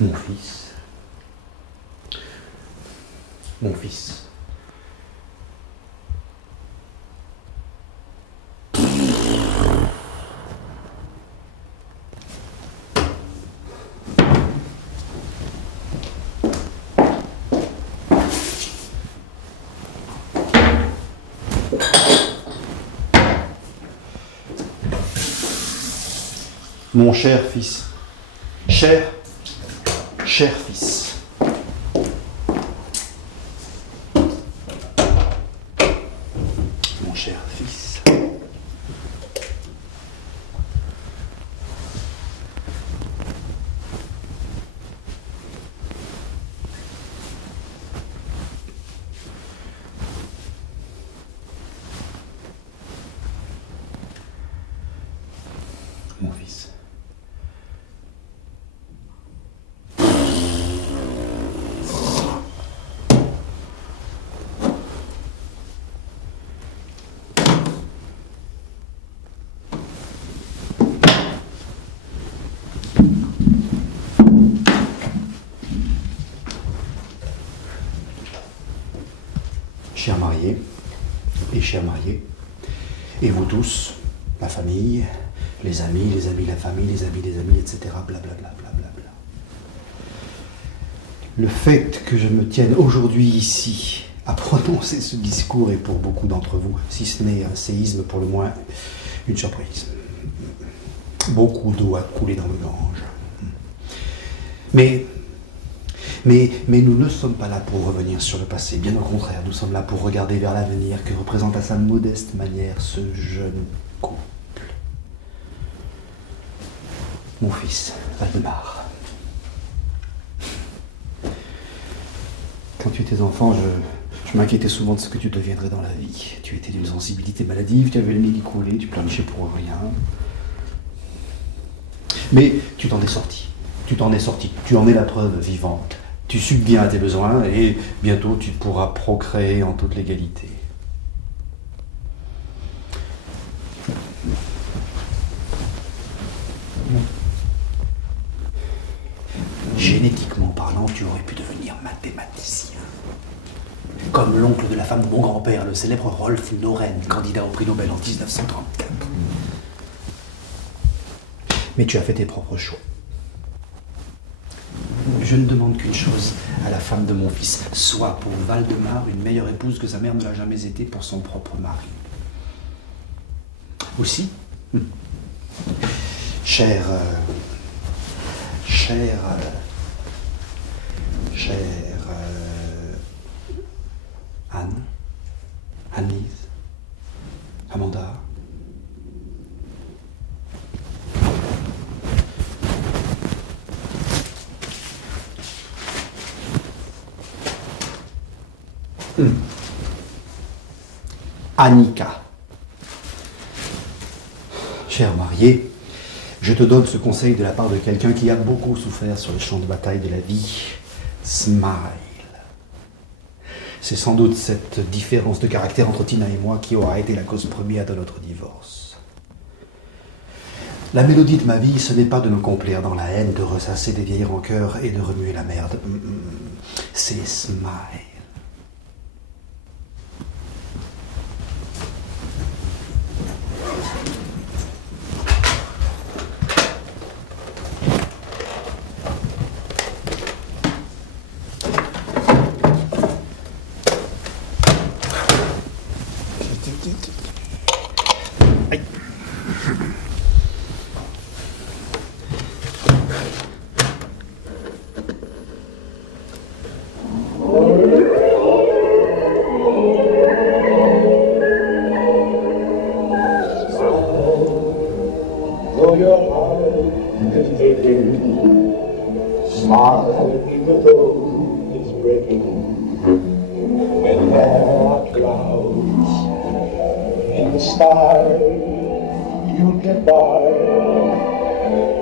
Mon fils. Mon fils. Mon cher fils. Cher fils. Mon cher fils. Mon fils. Chers mariés et chers mariés, et vous tous, ma famille, les amis de la famille, les amis, etc. Blablabla. Le fait que je me tienne aujourd'hui ici à prononcer ce discours est pour beaucoup d'entre vous, si ce n'est un séisme, pour le moins une surprise. Beaucoup d'eau a coulé dans le Gange. Mais nous ne sommes pas là pour revenir sur le passé, bien au contraire, nous sommes là pour regarder vers l'avenir que représente à sa modeste manière ce jeune couple. Mon fils, Valdemar. Quand tu étais enfant, je m'inquiétais souvent de ce que tu deviendrais dans la vie. Tu étais d'une sensibilité maladive, tu avais le nez qui coulait, tu pleurnichais pour rien. Mais tu t'en es sorti. Tu en es la preuve vivante. Tu subviens à tes besoins et bientôt tu pourras procréer en toute légalité. Génétiquement parlant, tu aurais pu devenir mathématicien. Comme l'oncle de la femme de mon grand-père, le célèbre Rolf Noren, candidat au prix Nobel en 1934. Mais tu as fait tes propres choix. Je ne demande qu'une chose à la femme de mon fils. Sois pour Valdemar une meilleure épouse que sa mère ne l'a jamais été pour son propre mari. Aussi, chère Anne, Annelise, Amanda, Annika. Cher marié, je te donne ce conseil de la part de quelqu'un qui a beaucoup souffert sur le champ de bataille de la vie. Smile. C'est sans doute cette différence de caractère entre Tina et moi qui aura été la cause première de notre divorce. La mélodie de ma vie, ce n'est pas de me complaire dans la haine, de ressasser des vieilles rancœurs et de remuer la merde. C'est smile. Aïe. Though your heart is aching, smile even though it's breaking. When there are clouds in the sky, you'll get by.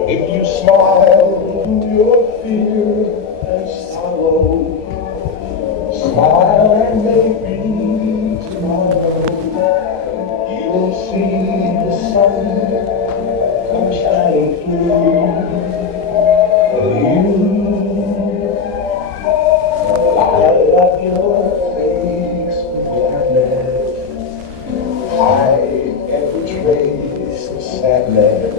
If you smile through your fear and sorrow, smile and maybe tomorrow you'll see the sun come shining through for you. hide every trace of sadness,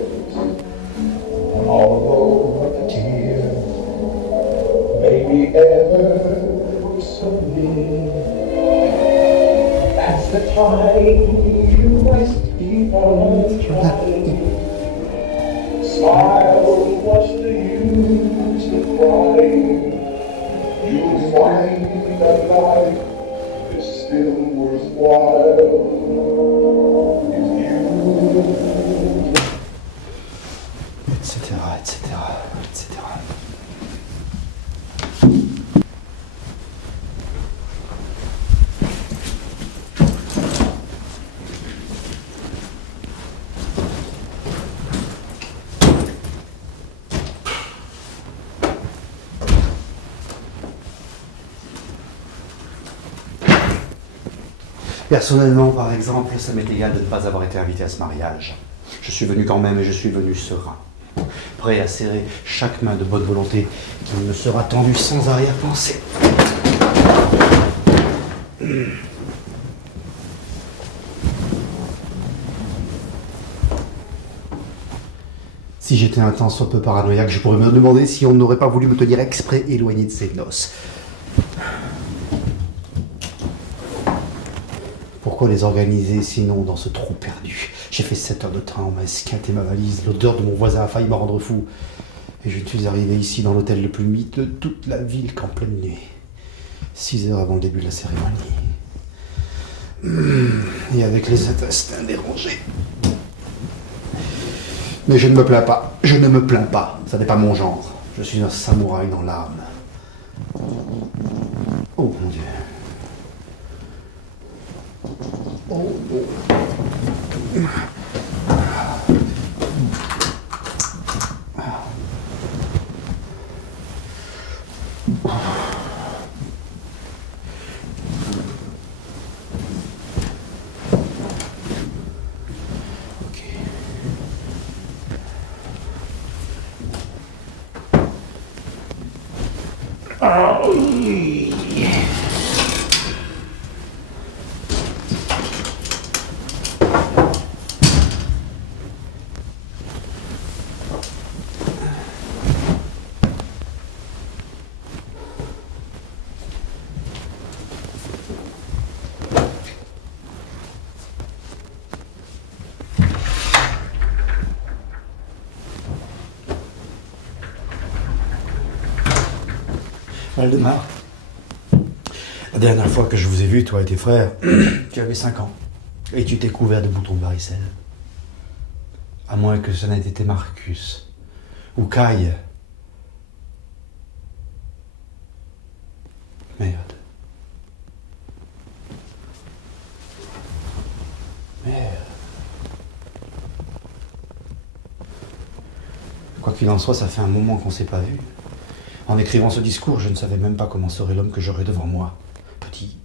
although a tear may be ever so near. That's the time you must keep on trying. Smile, what's the use of crying? You'll find that life is still worthwhile if you, etc., etc., etc. Personnellement, par exemple, ça m'est égal de ne pas avoir été invité à ce mariage. Je suis venu quand même et je suis venu serein, prêt à serrer chaque main de bonne volonté qui me sera tendue sans arrière-pensée. Si j'étais un tant soit peu paranoïaque, je pourrais me demander si on n'aurait pas voulu me tenir exprès éloigné de ces noces. Pourquoi les organiser sinon dans ce trou perdu? J'ai fait 7 heures de train, on m'a esquinté ma valise, l'odeur de mon voisin a failli me rendre fou. Et je suis arrivé ici dans l'hôtel le plus mythe de toute la ville qu'en pleine nuit. 6 heures avant le début de la cérémonie. Et avec les intestins dérangés. Mais je ne me plains pas, je ne me plains pas, ça n'est pas mon genre. Je suis un samouraï dans l'âme. Oh mon Dieu. Oh, oh. Valdemar, la dernière fois que je vous ai vu, toi et tes frères, tu avais 5 ans. Et tu t'es couvert de boutons de varicelle. À moins que ça n'ait été Marcus. Ou Kai. Merde. Merde. Quoi qu'il en soit, ça fait un moment qu'on ne s'est pas vu. En écrivant ce discours, je ne savais même pas comment serait l'homme que j'aurais devant moi. Petit,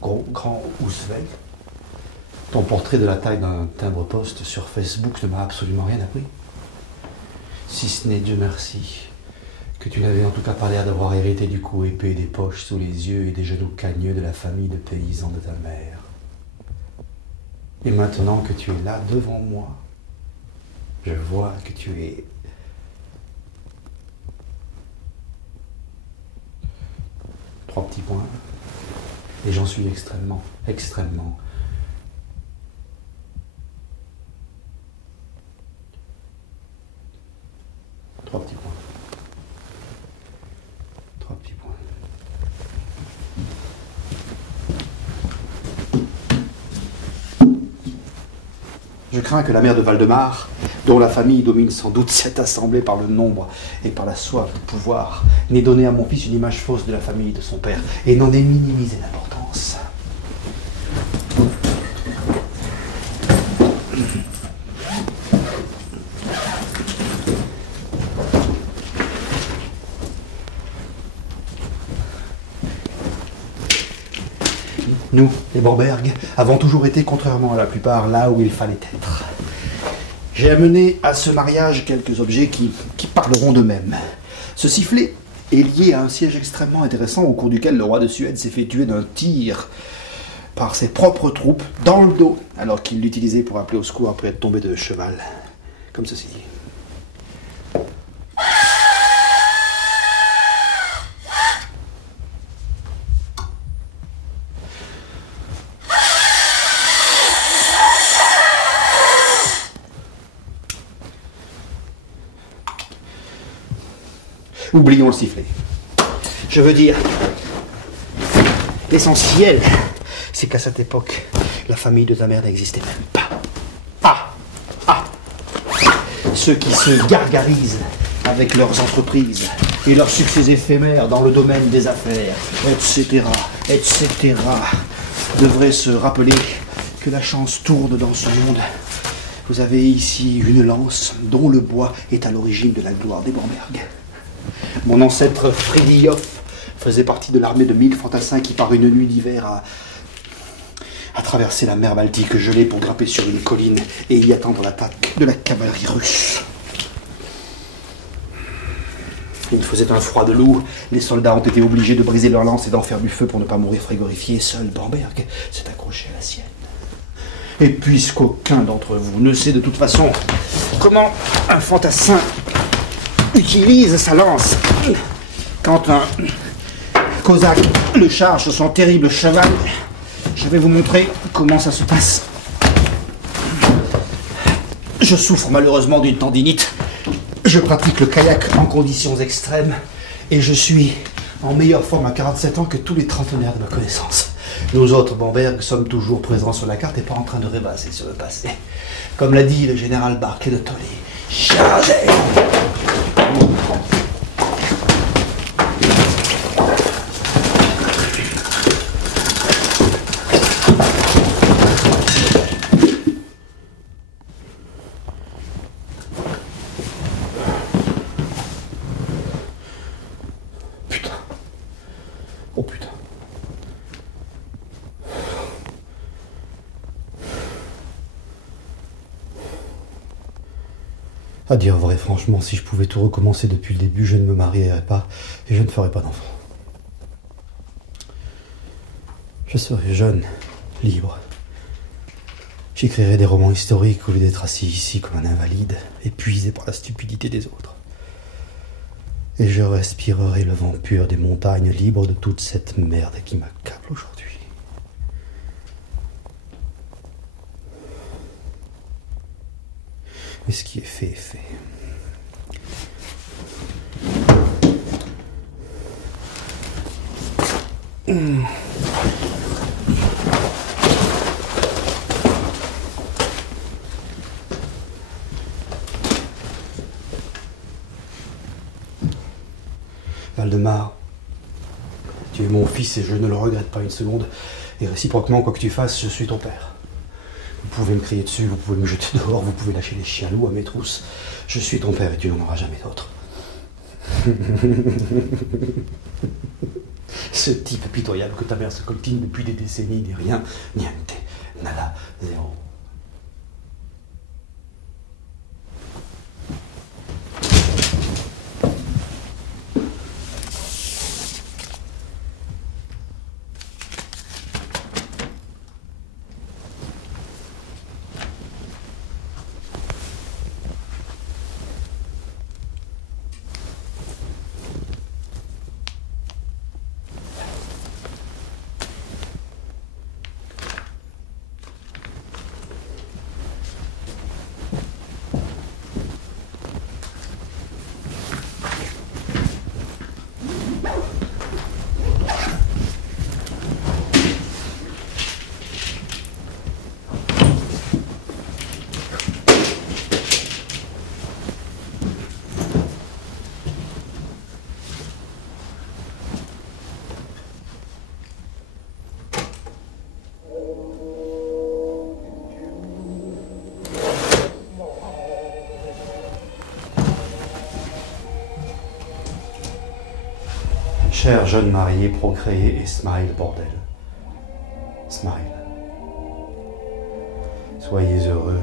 gros, grand ou svelte. Ton portrait de la taille d'un timbre-poste sur Facebook ne m'a absolument rien appris. Si ce n'est, Dieu merci, que tu n'avais en tout cas pas l'air d'avoir hérité du cou épais, des poches sous les yeux et des genoux cagneux de la famille de paysans de ta mère. Et maintenant que tu es là devant moi, je vois que tu es... 3 petits points, et j'en suis extrêmement, extrêmement. Trois petits points. 3 petits points. Je crains que la mère de Valdemar, dont la famille domine sans doute cette assemblée par le nombre et par la soif de pouvoir, n'ait donné à mon fils une image fausse de la famille de son père et n'en ait minimisé l'importance. Nous, les Borberg, avons toujours été, contrairement à la plupart, là où il fallait être. J'ai amené à ce mariage quelques objets qui parleront d'eux-mêmes. Ce sifflet est lié à un siège extrêmement intéressant au cours duquel le roi de Suède s'est fait tuer d'un tir par ses propres troupes dans le dos, alors qu'il l'utilisait pour appeler au secours après être tombé de cheval, comme ceci. Oublions le sifflet. Je veux dire, l'essentiel, c'est qu'à cette époque, la famille de ta mère n'existait même pas. Ceux qui se gargarisent avec leurs entreprises et leurs succès éphémères dans le domaine des affaires, etc., devraient se rappeler que la chance tourne dans ce monde. Vous avez ici une lance dont le bois est à l'origine de la gloire des Borberg. Mon ancêtre Fridtjof faisait partie de l'armée de 1000 fantassins qui, par une nuit d'hiver, a traversé la mer Baltique gelée pour grimper sur une colline et y attendre l'attaque de la cavalerie russe. Il faisait un froid de loup. Les soldats ont été obligés de briser leurs lances et d'en faire du feu pour ne pas mourir frigorifiés. Seul Borberg s'est accroché à la sienne. Et puisqu'aucun d'entre vous ne sait de toute façon comment un fantassin utilise sa lance quand un cosaque le charge sur son terrible cheval, je vais vous montrer comment ça se passe. Je souffre malheureusement d'une tendinite. Je pratique le kayak en conditions extrêmes et je suis en meilleure forme à 47 ans que tous les trentenaires de ma connaissance. Nous autres, Borberg, sommes toujours présents sur la carte et pas en train de rêvasser sur le passé. Comme l'a dit le général Barclay de Tolly, chargez! Oh putain. À dire vrai, franchement, si je pouvais tout recommencer depuis le début, je ne me marierais pas et je ne ferais pas d'enfant. Je serais jeune, libre. J'écrirais des romans historiques au lieu d'être assis ici comme un invalide, épuisé par la stupidité des autres. Et je respirerai le vent pur des montagnes, libre de toute cette merde qui m'accable aujourd'hui. Mais ce qui est fait est fait. Valdemar, tu es mon fils et je ne le regrette pas une seconde. Et réciproquement, quoi que tu fasses, je suis ton père. Vous pouvez me crier dessus, vous pouvez me jeter dehors, vous pouvez lâcher les chiens loups à mes trousses. Je suis ton père et tu n'en auras jamais d'autre. Ce type pitoyable que ta mère se coltine depuis des décennies n'est rien, niente, nada, zéro. Cher jeune marié, procréé et smile, bordel. Smile. Soyez heureux.